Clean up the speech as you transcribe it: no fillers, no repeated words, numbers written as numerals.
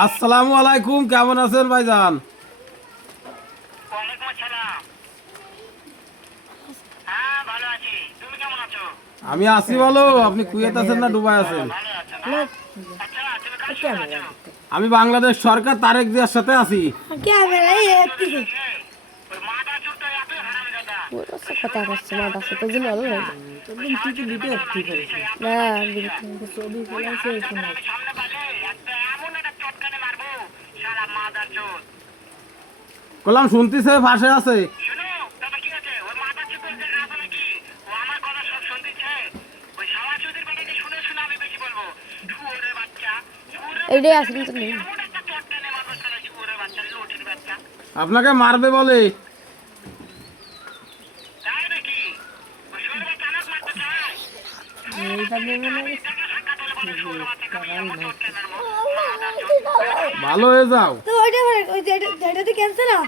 আসসালামু আলাইকুম, কেমন আছেন ভাইজান? ওয়ালাইকুম আসসালাম। হ্যাঁ, ভালো আছি। তুমি কেমন আছো? আমি আছি ভালো। আপনি কুয়েত আছেন না দুবাই আছেন? ভালো আছো না? আচ্ছা, তুমি কার সঙ্গে আছো? আমি বাংলাদেশ সরকার তারেক জিয়ার সাথে আছি। ক্যামেরা একটু ওই মাথা চুলটা এতই হারামজাদা। কথা করছে না বাসে তো দিন ভালো লাগে না ছবি ফেলাইছে এখানে আমি সামনে পালে একটা এমন একটা চটকানে মারবো, শালা মাদার চোদ। কলাম শুনতেছে ভাষে আছে। শুনো, তবে কি আছে? ওই মাদার চোদের জায়গা আছে নাকি? ও আমার কথা সব শুনতেছে। ওই শালা চোদের বেটাকে শুনে শুনে আমি বেশি বলবো। শুয়োরের বাচ্চা, শুয়োরের এইটাই আসলে তো নেই এমন একটা চটকানে মারবো, শালা শুয়োরের বাচ্চা, লটির বাচ্চা। আপনাকে মারবে বলে। তাই নাকি? ওই শুয়োরের বাচ্চা আমাকে মারতে চায়? এইভাবে মানে দেখা সাক্ষাৎ হলে বলে শুয়োরের বাচ্চাকে আমি এমন চটকানে মারবো, মাদার চোদ। ভালো হয়ে যাও। তো ওইটা ওই যেটাতে ক্যান্সেল না